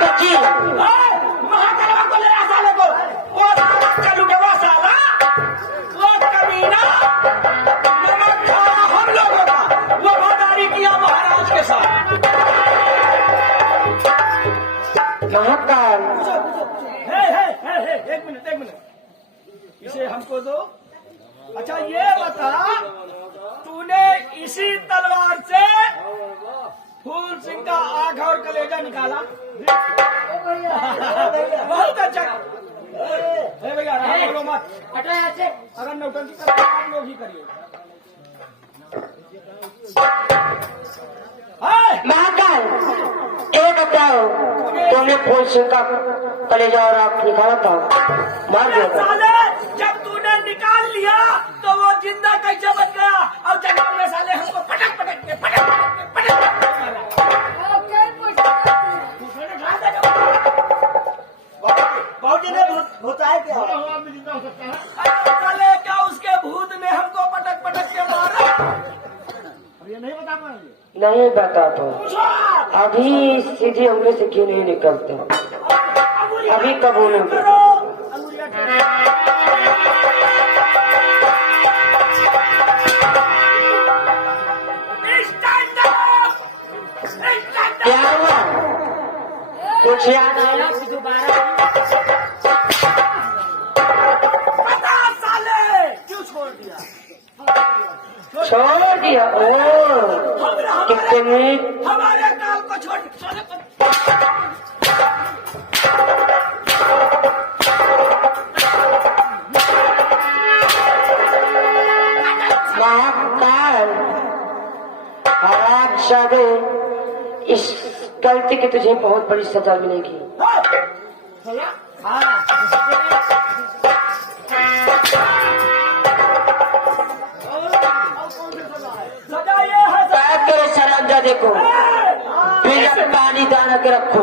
बची महाकलवा को ले आ साले को। वो साला कलूटा वो साला, वो कमीना नमक खाया हम लोगों का, वो वफादारी किया महाराज के साथ। महाकाल एक मिनट इसे हमको दो। अच्छा ये बता, तूने इसी तलवार से फूल सिंह का आँख और कलेजा निकाला? बहुत अच्छा। भैया बोलो मत, अगर नौटंकी कर आप लोग ही करिए। महाकाल ये बताओ, तुमने फूल सिंह का कलेजा और आँख निकाला था, मार दिया था। साले जब तूने निकाल लिया तो वो जिंदा कैसे बच गया? और जंगल में साले हमको पटक के मारा। बाबूजी ने भूत आए क्या? जिंदा हो सकता है साले, क्या उसके भूत ने हमको पटक के मारा? अब ये नहीं बता पाएंगे। नहीं बता तो अभी सीधी उंगली से क्यों नहीं निकलते? अभी कबूल नहीं करते। क्या हुआ? कुछ याद आया? बता साले, क्यों छोड़ दिया? छोड़ दिया? ओ कितने हमारे काम को छोड़ महाकाल, आज शादी इस गलती की तुझे बहुत बड़ी सजा मिलेगी। सजा ये है के सरंजा देखो, बिना पानी दाना के रखो।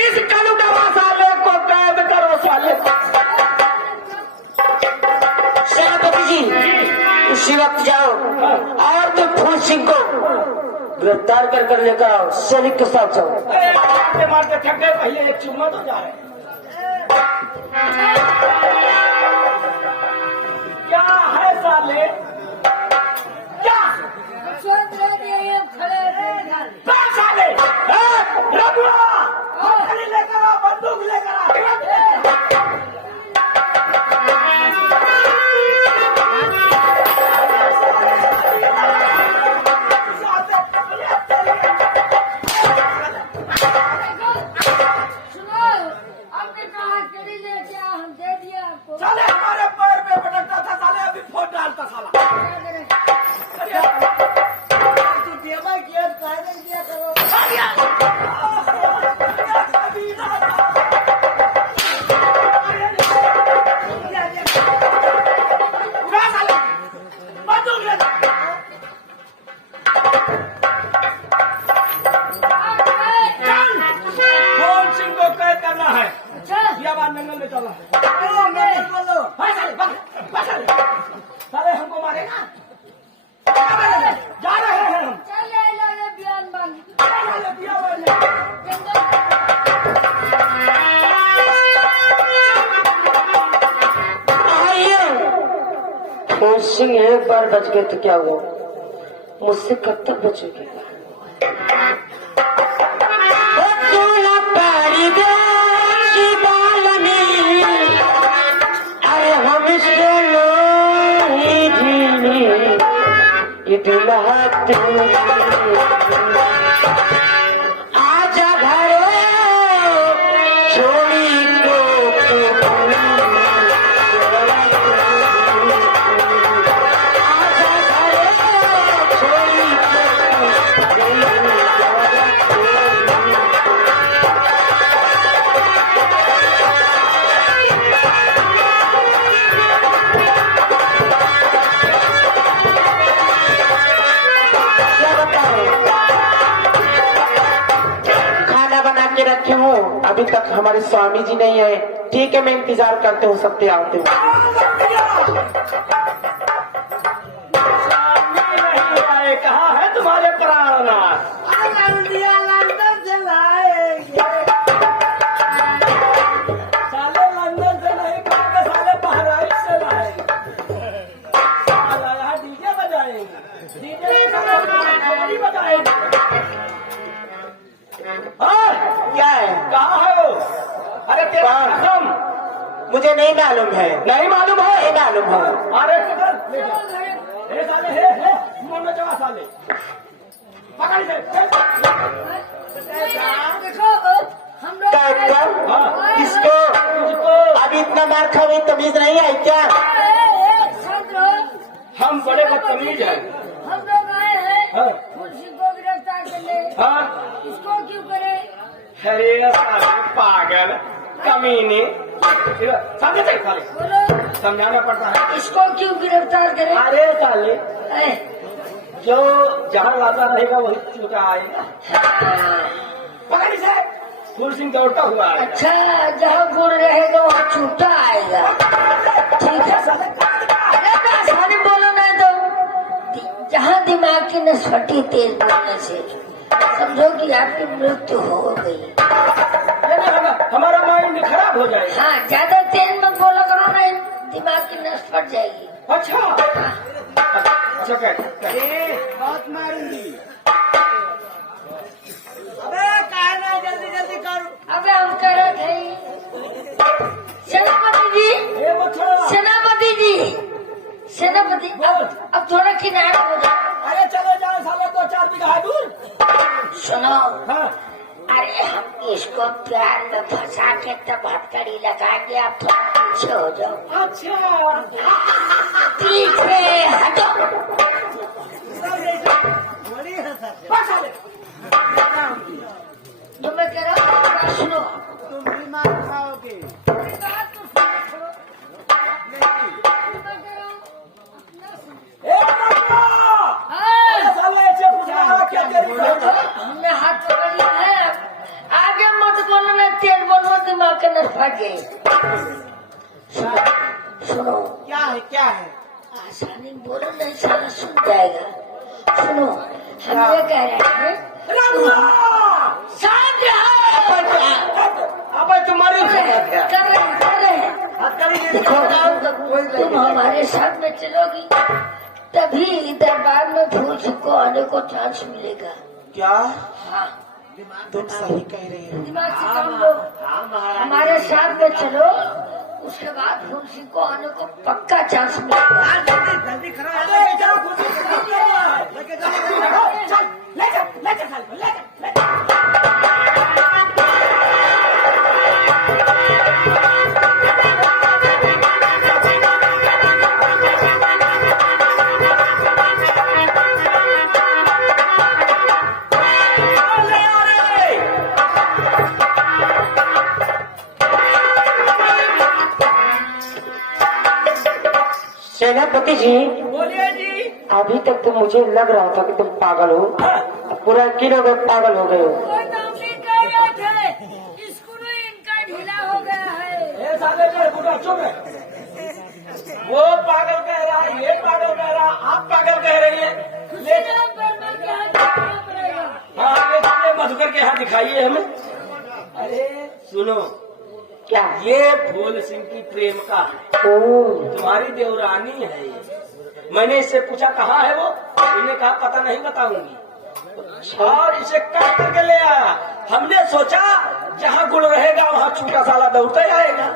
इस कलुटवा साले को कैद करो साले। सेनापति जी उसी वक्त जाओ और तुम फूल सिंह को गिरफ्तार कर लेकर आओ, सैनिक के साथ जाओ। मारते मारते थक गए, पहले एक चुम्मा तो जाए। क्या है साले? क्या साले? रघुआ हथकड़ी लेकर आओ, बंदूक लेकर आओ। साले हमारे पैर पे पटकता था साले, अभी फोन डालता साला। फूल सिंह को कैद करना है। जंगल में चला साले हमको मारेगा। जा रहे हैं हम। फूल सिंह एक बार बच गए तो क्या हुआ? मुझसे कब तक बचोगे? आजा घरे छोड़ी को आजा घरे छोड़ी रखे हूँ, अभी तक हमारे स्वामी जी नहीं आए। ठीक है, मैं इंतजार करते हूँ, सबसे आते हूँ। कहाँ है तुम्हारे प्राणनाथ? कहाँ है वो? अरे तेरा कौन? कसम मुझे नहीं मालूम है, नहीं मालूम है। नहीं मालूम है। अरे किधर हे साले हे मुंह में जवा साले पकड़ से देखो हम लोग कब किसको अभी इतना मार खा गई, तमीज नहीं आई क्या? हम बड़े बदतमीज हैं। हम लोग आए हैं हाँ। मुंशी को गिरफ्तार करने। हाँ इसको क्यों करे? अरे साले पागल कमीने समझे थे साले बोलो समझाना पड़ता है। इसको क्यों गिरफ्तार करे? अरे साले अरे, जो जहाँ लाता रहेगा वही चूका आएगा। पकड़ से फूल सिंह दौड़ता हुआ आएगा। अच्छा जहाँ गुड़ रहेगा वहाँ छूटा आएगा। ठीक है अरे ना सारी बोलो ना तो जहाँ दिमाग की नसफटी तेज बोलने से समझो कि आपकी मृत्यु हो गई। ये नहीं होगा, हमारा माइंड खराब हो जाएगा। हाँ ज्यादा तेज मत बोला करो ना, दिमाग की नस फट जाएगी। अच्छा अच्छा कह बहुत मारूंगी। अबे काहे ना जल्दी जल्दी कर। अबे हम कर रहे थे सेनापति जी, ए बच्चा सेनापति जी, सेनापति अब थोड़ा किनारा हो जाओ। अरे चलो जाओ साले 2-4 बीघा दूर। सुनो हाँ अरे हम इसको प्यार में फंसा के तब हथकड़ी लगाएंगे, आप थोड़ा पीछे हो जाओ। अच्छा पीछे हटो। बड़ी है सर। बस साले जो मैं कह रहा हूँ सुनो। तुम भी मार खाओगे। मेरी बात तो सुनो। जो मैं कह रहा हूँ अपना सुनो। ए बच्चा हाँ, साले ऐसे पूछा क्या तेरी हमने हाथ पकड़ लिया है, आगे मत बोलो ना, तेज बोलो दिमाग के नस फट गए। सुनो क्या है क्या है? आसानी बोलो नहीं सारा सुन जाएगा। सुनो हम ये कह रहे हैं शांत रहो। अब तुम्हारी कर रहे हैं। देखो तुम हमारे साथ में चलोगी तभी दरबार में फूल सिंह को आने को चांस मिलेगा। क्या हाँ तुम सही कह रही हो? दिमाग से काम लो, हमारे साथ में चलो, उसके बाद फूल सिंह को आने को पक्का चांस मिलेगा। जल्दी जल्दी करो। अरे जाओ खुद से लेके जाओ। चल ले चल साले ले चल सेनापति जी, बोलिए जी। अभी तक तो मुझे लग रहा था कि तुम पागल हो, पूरा किलो में पागल हो गए हो। वो तो भी कह रहे थे स्क्रू इनका ढीला हो गया है। ए साले मेरे बुढ़ा चुप है। वो पागल कह रहा है, ये पागल कह रहा है, आप पागल कह रही है। ले सीधा बर्मा के हाथ दिखाना पड़ेगा। हाँ ये साले मधुकर के यहाँ दिखाइए हमें। अरे सुनो क्या? ये फूल सिंह की प्रेम का है, ओ, तुम्हारी देवरानी है ये। मैंने इससे पूछा कहाँ है वो, इन्हें कहा पता नहीं बताऊंगी, और इसे काट करके ले आया। हमने सोचा जहाँ गुड़ रहेगा वहाँ चूका साला दौड़ता ही आएगा।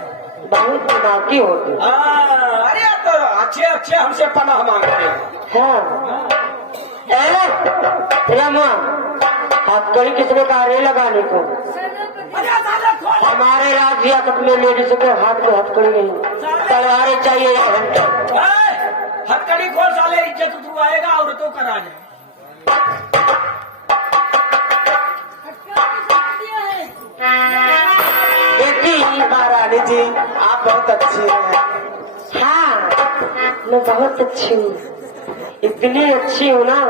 बहुत दिमागी होती। अरे तो अच्छे अच्छे हमसे पनाह मांगते हैं। हाँ रामा, हथकड़ी किसने कहा रे लगाने को? अरे साले खोल। हमारे राज्य में लेडीज के हाथ में हथकड़ी नहीं, तलवारें चाहिए या घंटे। हथकड़ी खोल साले, इज्जत तू आएगा औरतों का राज है। बेटी महारानी जी, आप बहुत अच्छी हैं। हाँ मैं बहुत अच्छी हूँ, इतनी अच्छी हूँ ना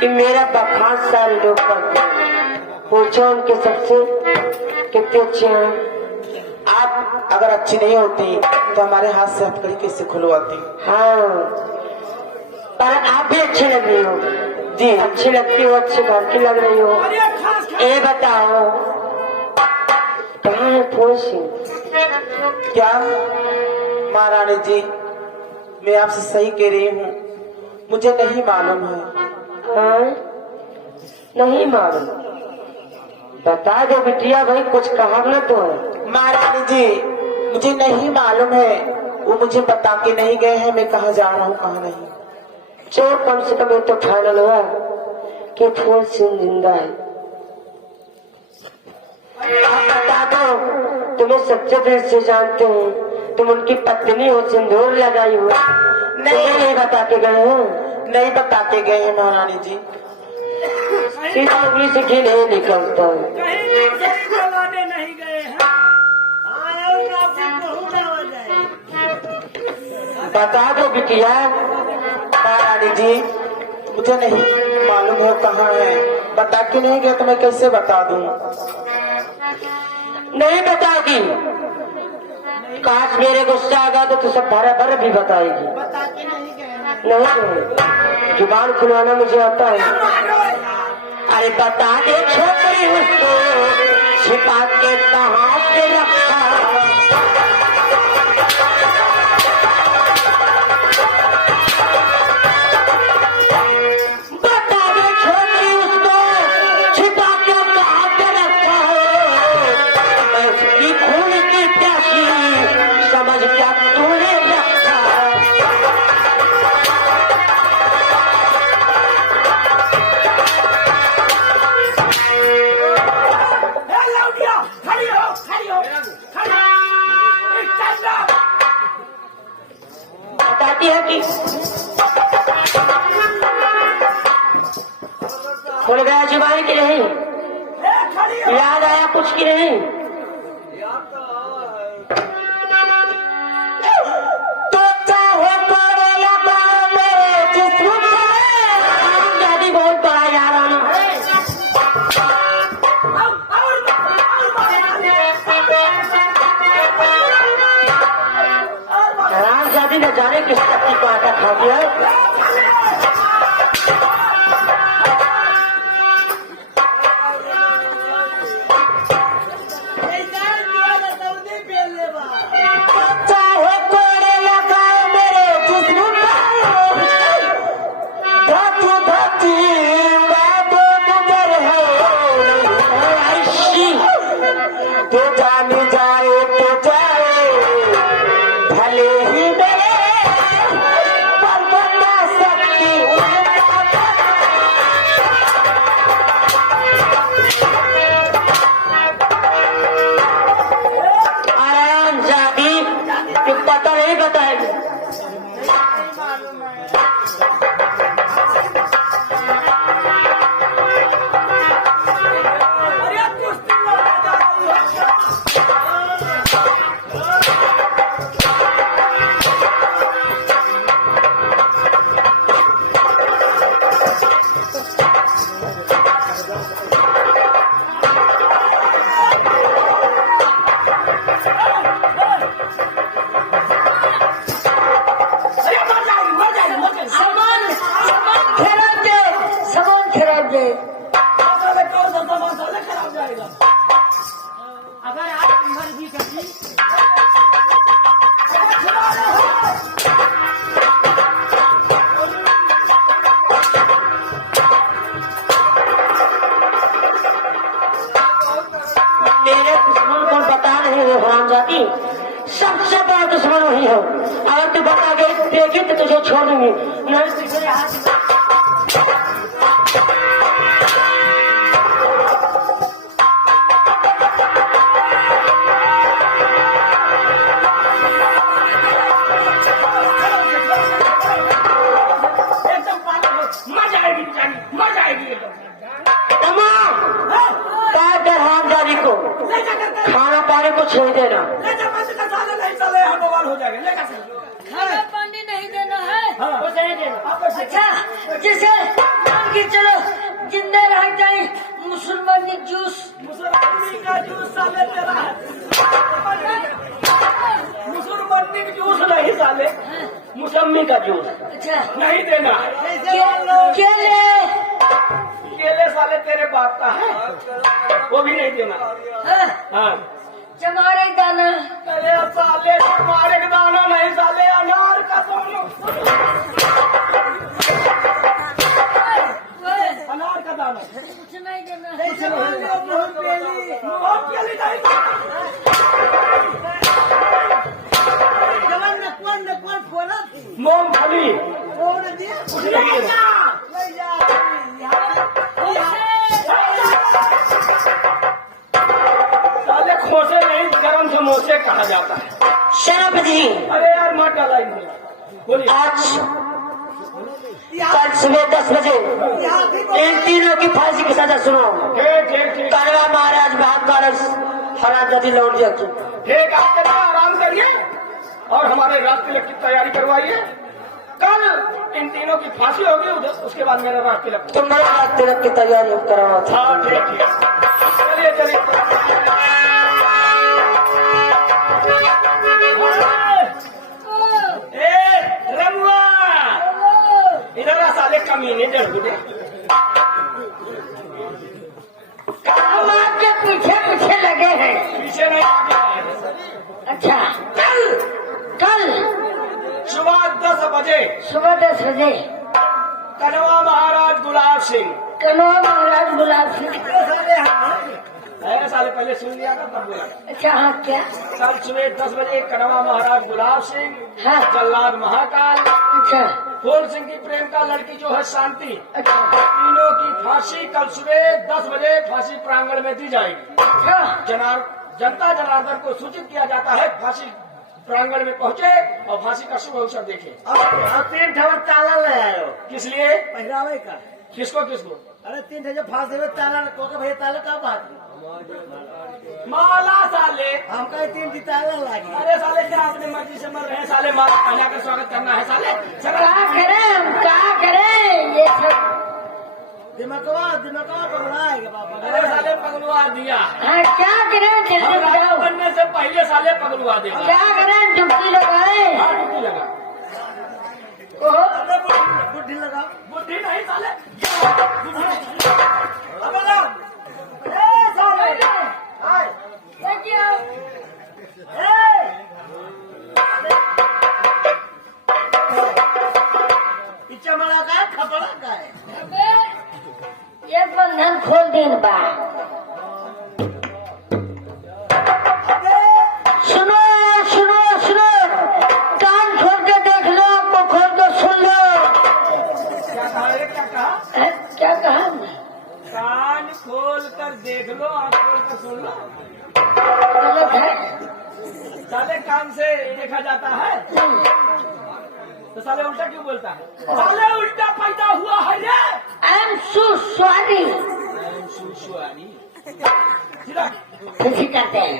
कि मेरा बखान सारे लोग करते हैं। पूछो उनके सबसे कितने अच्छे हैं। आप अगर अच्छी नहीं होती तो हमारे हाथ से हथकड़ी कैसे खुलवाती? हाँ पर आप भी अच्छी लग रही हो जी, अच्छी लगती हो, अच्छी घर की लग रही हो। अरे खास खास ये बताओ कहाँ है फूल सिंह? क्या महारानी जी, मैं आपसे सही कह रही हूँ, मुझे नहीं मालूम है। हाँ नहीं मालूम? बता दो बिटिया भाई, कुछ कहा ना तो है। महारानी जी मुझे नहीं मालूम है, वो मुझे बता के नहीं गए हैं मैं कहाँ जा रहा हूँ कहाँ नहीं। चलो कम से कम ये तो फाइनल हुआ कि फूल सिंह जिंदा है। आप बता दो, तुम्हें सच्चे दिल से जानते हैं, तुम उनकी पत्नी हो, सिंदूर लगाई हो, नहीं बता के गए हो? नहीं बता के गए हैं महारानी जी। सीधा उंगली से घी नहीं निकलता है। कहीं सही जमाने नहीं गए हैं। आए काफी बहुत हो जाए। बता दो बिटिया। महारानी जी मुझे नहीं मालूम है कहाँ है, बता के नहीं गए तो मैं कैसे बता दूँ। नहीं बताओगी? काश मेरे गुस्सा आ गया तो सब बराबर भी बताएगी। बता के नहीं गए हैं। नहीं, जुबान खुलवाना मुझे आता है। अरे बता दे छोकरी उसको, छिपा के कहाँ पे रखा। बता दे छोकरी उसको, छिपा के कहाँ पे रखा है। उसकी खून की प्यासी समझ क्या तूने रखा। हे लौटिया, खड़ी हो, खड़ी हो, खड़ी हो। चल जा। बताती है कि खुल गया जुबान की नहीं, हे खड़ी हो। याद आया कुछ की नहीं। तो चाहे करे लगा मेरे जिस्म पे, दादी बहुत बड़ा यार आना। रामजादी ने जाने किस पत्ती को आटा खा दिया। चाहे कोड़े लगाए मेरे जिस्म पर, धरती धरती उड़ा दो गुजर है ऐसी। तो जाने जाए तो जाए, भले ही मेरे पर बता सकती आराम जाती, पता नहीं बताएगी। अरे कुश्ती लड़ा जा रही है। अरे मर जाएगी, मर जाएगी, मर जाएगी। सामान सामान खराब दे, सामान खराब दे। साले कौन सा सामान साले खराब जाएगा। अगर आप मर भी कभी मेरे दुश्मन को बता नहीं हो हरामजादी, सबसे बड़ा दुश्मन वही हो। अगर तू बता गई देखी तो तुझे छोड़ दूंगी, नहीं तो तेरे हाथ। एकदम पागल हो, मर जाएगी बेचारी, मर जाएगी एकदम। तमाम बात कर हरामजादी को, ले जाकर खाना पानी को छोड़ देना। ले जा बंद कर, साले नहीं साले हम बवाल हो जाएंगे। ले जा खाना पानी नहीं देना है। हाँ। कुछ नहीं देना। आप ऐसे- अच्छा, जैसे मान के चलो जिंदा रह जाए मुसलमानी जूस। मुसलमानी का जूस साले तेरा है। मुसलमानी का जूस नहीं साले, मुसम्मी का जूस अच्छा, नहीं देना। केले केले साले तेरे बाप का है, वो भी नहीं देना। हाँ, हाँ। चमारे दाना। अरे साले तुम्हारे का दाना नहीं साले, अनार का दाना। अनार का दाना। कुछ नहीं देना जैसे मान लो बहुत पेड़ गली नहीं जवान नकवन फोड़ा थी मूंगफली फोड़ दिया ले जा साले खोसे नहीं गरम समोसे कहा जाता है। सेनापति जी, अरे यार मत डाला इन्हें, बोलिए। आज कल सुबह 10 बजे इन तीनों की फांसी की सजा सुनो। ठीक कड़वा महाराज महाकालस हरा नदी लौट जाती। ठीक, आप करना आराम करिए और हमारे रात तिलक की तैयारी करवाइए। कल इन तीनों की फांसी होगी, उधर उसके बाद मेरा रात तिलक। तुम मेरे रात तिलक की तैयारी कराओ। हाँ ठीक, चलिए चलिए। ए रमुआ, इधर आ साले कमीने जरूर दे। हम आपके पीछे पीछे लगे हैं। पीछे नहीं आगे हैं। अच्छा, कल सुबह 10 बजे सुबह 10 बजे कनवा महाराज गुलाब सिंह। कनवा महाराज गुलाब सिंह। है साले पहले सुन लिया था तब बोला। अच्छा हाँ, क्या? कल सुबह 10 बजे कनवा महाराज गुलाब सिंह, हाँ। जल्लाद महाकाल, अच्छा फूल सिंह की प्रेम का लड़की जो है शांति, अच्छा तीनों की फांसी कल सुबह 10 बजे फांसी प्रांगण में दी जाएगी। अच्छा जनता जनार्दन को सूचित किया जाता है फांसी प्रांगण में पहुंचे और फांसी का शुभ अवसर देखे। अब 3 ठवर ताला ले आयो किस लिए? पहरावे का। किसको किसको? अरे 3 ठवर फांस देवे ताला को के भैया ताला का बात माला साले। हमका 3 की ताला लागी। अरे साले क्या अपने मर्जी से मर रहे हैं साले, माला पहना का स्वागत करना है साले। क्या करें हम, क्या करें? ये सब दिमागवा पकड़ाएगा बाबा। अरे साले पगलुआ दिया है। हाँ, क्या करें? जल्दी बताओ। बनने से पहले साले पगलुआ देगा। क्या करें? डुबकी लगाए। हाँ, डुबकी लगा। बुद्धि लगाओ। बुद्धि नहीं साले। अब लगाओ। ए साले हाय पीछे मड़ा का खपड़ा का है। ये बंधन खोल दिन बा। सुनो सुनो सुनो, कान खोल के देख लो, आपको खोल के सुन लो। क्या कहा रे, क्या कहा? क्या कहा हमने? कान खोल कर देख लो, आँख खोल कर सुन लो। गलत है। साले कान से देखा जाता है तो साले उल्टा क्यों बोलता है? साले उल्टा पैदा हुआ है रे। I am so sorry. किसी कहते हैं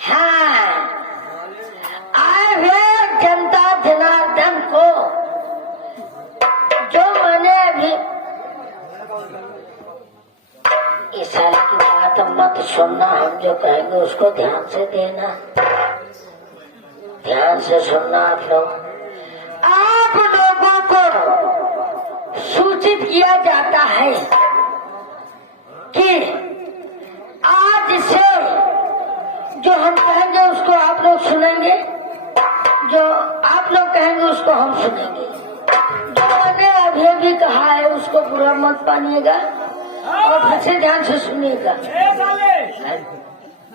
हाँ, आए हुए जनता जनार्दन को जो मैंने अभी इस साल की बात मत सुनना, हम जो कहेंगे उसको ध्यान से देना, ध्यान से सुनना। आप लोगों को सूचित किया जाता है कि आज से जो हम कहेंगे उसको आप लोग सुनेंगे, जो आप लोग कहेंगे उसको हम सुनेंगे। जो मैंने अभी अभी कहा है उसको बुरा मत मानिएगा और फिर से ध्यान से सुनिएगा। ए साले,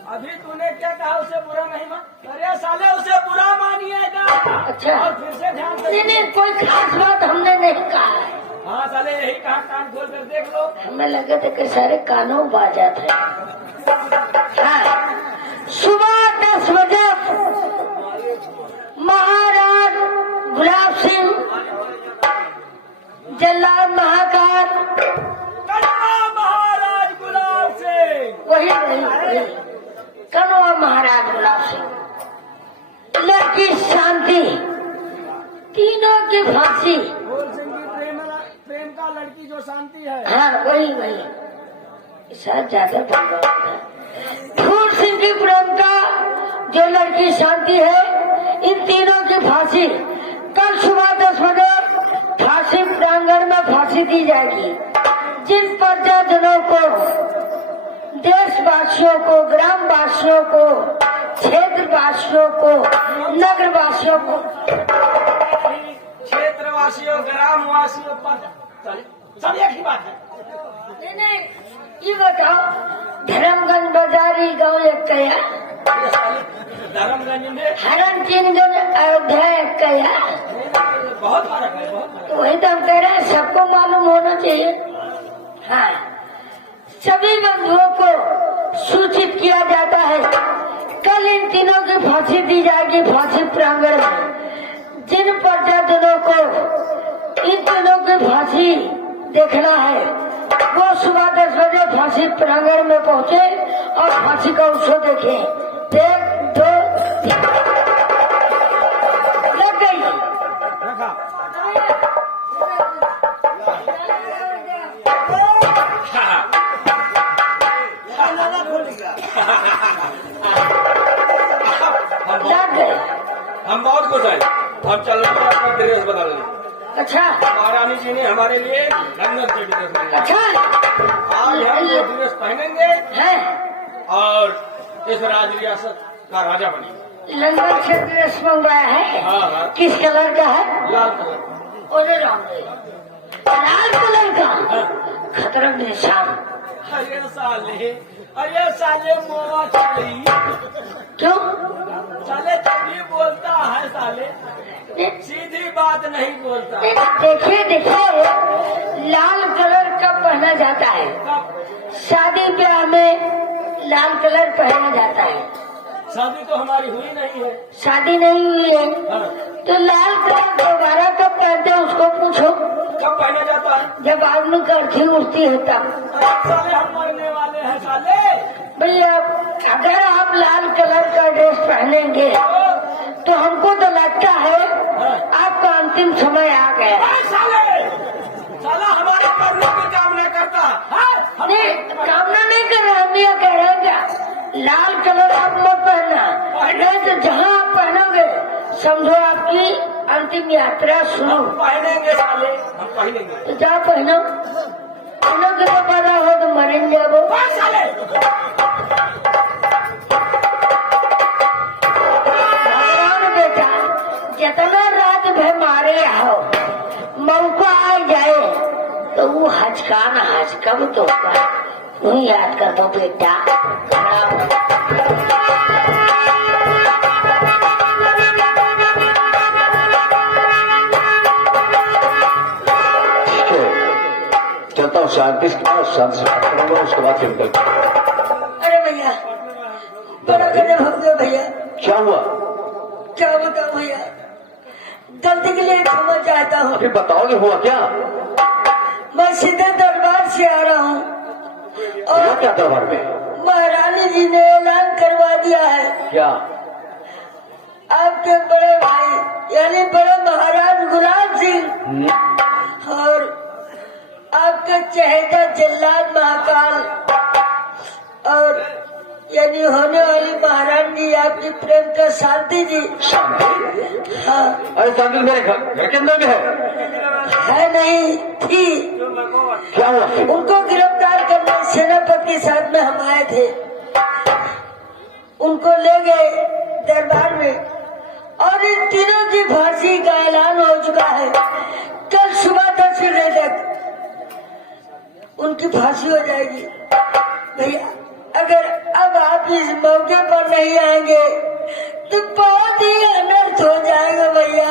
अभी तूने क्या कहा? उसे बुरा नहीं मान। अरे साले उसे बुरा मानिएगा। अच्छा। और फिर से ध्यान से। नहीं, कोई खास बात हमने नहीं कहा है। हाँ साले यही कहा, कान खोल कर देख लो। हमें लगे थे कि सारे कानों बाजा थे। हाँ, सुबह 10 बजे महाराज गुलाब सिंह, जल्लाद महाकाल, कनवा महाराज गुलाब सिंह, वही कनवा महाराज गुलाब सिंह, लड़की शांति, तीनों की फांसी। फूल सिंह की प्रेम का लड़की जो शांति है। हाँ वही शायद ज्यादा बोल रहा था। फूल सिंह की प्रेम का जो लड़की शांति है, इन तीनों की फांसी कल सुबह 10 बजे फांसी प्रांगण में फांसी दी जाएगी। जिन प्रजाजनों को, देशवासियों को, ग्रामवासियों को, क्षेत्रवासियों को, नगरवासियों को, क्षेत्रवासियों, ग्रामवासियों पर सब एक ही बात है। नहीं ये बताओ धर्मगंज बाजारी गाँव एक कया धर्मगंज में हरण चिंगन अयोध्या एक कया बहुत फर्क है, बहुत फर्क तो वही तो हम कह रहे हैं सबको मालूम होना चाहिए। हाँ, सभी बंधुओं को सूचित किया जाता है कल इन तीनों की फांसी दी जाएगी फांसी प्रांगण में। जिन प्रजाजनों को इन तीनों की फांसी देखना है वो सुबह 10 बजे फांसी प्रांगण में पहुंचे और फांसी का उत्सव देखें। 1 2 3 लग गई। रखा। लग गए। हम बहुत खुश हैं। हम चल रहे हैं अपना ड्रेस बदल लें। अच्छा महारानी जी ने हमारे लिए लंदन से ड्रेस मंगाया। अच्छा आज हम वो ड्रेस पहनेंगे है और इस राज रियासत का राजा बनेंगे। लंदन से ड्रेस मंगवाया है। हाँ, हाँ। किस कलर का है? लाल कलर। ओले लाल कलर का खतरा निशान। अरे साले मोआ चली क्यों? साले तभी बोलता है, साले सीधी बात नहीं बोलता। देखिए देखिए लाल कलर कब पहना जाता है? शादी ब्याह में लाल कलर पहना जाता है। शादी तो हमारी हुई नहीं है। शादी नहीं हुई है हाँ। तो लाल कलर दोबारा कब पहनते हैं उसको पूछो। कब पहना जाता है? जब आदमी की अर्थी उठती है तब। साले हम मरने वाले हैं साले। भैया अगर आप लाल कलर का ड्रेस पहनेंगे तो हमको तो लगता है आपका अंतिम समय आ गया। साले साला हमारे मरने की कामना करता है। नहीं कामना नहीं कर रहे, हम यह कह रहे हैं क्या लाल कलर आप मत पहनना, नहीं तो जहाँ आप पहनोगे समझो आपकी अंतिम यात्रा शुरू। हम पहनेंगे साले, हम पहनेंगे। तो जा पहनो, पहनोगे तो पैदा हो तो मरेंगे वो। साले भगवान बेटा जितना रात भर मारे हो मौका आ जाए तो वो हचकाना हचकब तो वही याद कर दो बेटा। चलता हूँ शांति से शांति से बात करूंगा उसके बाद फिर निकलता हूँ। अरे भैया बड़ा गजब हो गया भैया। क्या हुआ? क्या बताऊं भैया, गलती के लिए क्षमा चाहता हूँ। अभी बताओगे हुआ क्या? मैं सीधे दरबार से आ रहा हूँ हुआ और क्या दरबार में? महारानी जी ने ऐलान करवा दिया है क्या? आपके बड़े भाई यानी बड़े महाराज गुलाब सिंह और आपके चहेता जल्लाद महाकाल और यानी होने वाली महारानी जी आपकी प्रेम का शांति जी। शांति? हाँ अरे शांति मेरे घर के अंदर भी है नहीं थी। क्या हुआ फिर? उनको गिरफ्तार करने सेनापति साथ में हम आए थे, उनको ले गए दरबार में और इन तीनों की फांसी का ऐलान हो चुका है। कल सुबह 10 बजे तक उनकी फांसी हो जाएगी। भैया अगर अब आप इस मौके पर नहीं आएंगे तो बहुत ही अनर्थ हो जाएगा भैया,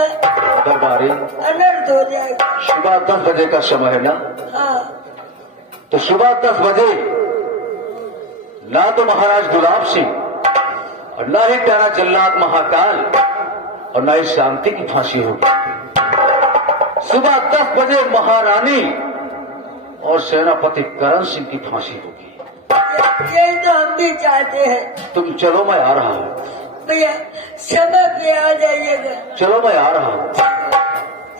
दरबारी अनर्थ हो जाएगा। सुबह 10 बजे का समय है ना? हाँ तो सुबह 10 बजे ना तो महाराज गुलाब सिंह और ना ही प्यारा जल्लाद महाकाल और ना ही शांति की फांसी होगी। सुबह 10 बजे महारानी और सेनापति करण सिंह की फांसी होगी। यही तो हम भी चाहते हैं। तुम चलो, मैं आ रहा हूँ। भैया समय पे आ जाइएगा। चलो मैं आ रहा हूँ।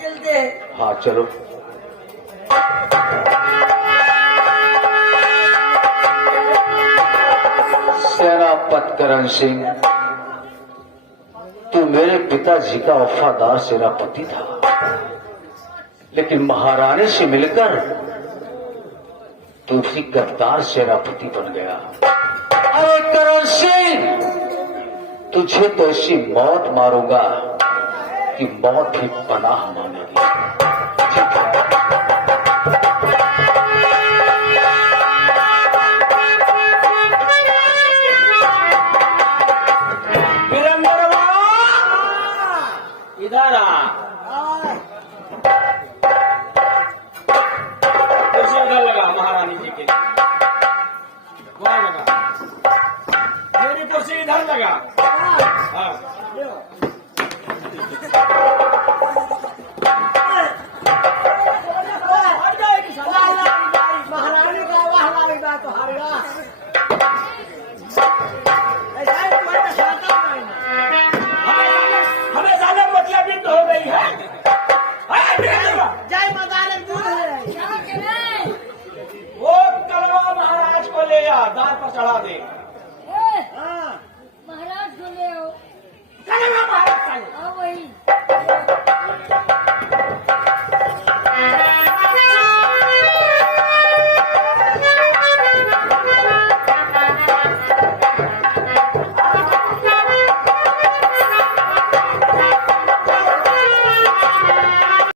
चलते हैं। हाँ चलो। सेनापति करण सिंह, तू मेरे पिताजी का वफादार सेनापति था, लेकिन महारानी से मिलकर तू भी गद्दार सेनापति बन गया। अरे करण सिंह, तुझे तो ऐसी मौत मारूंगा कि मौत भी पनाह मांगेगी। ठीक है। कुर्सी इधर लगा हाँ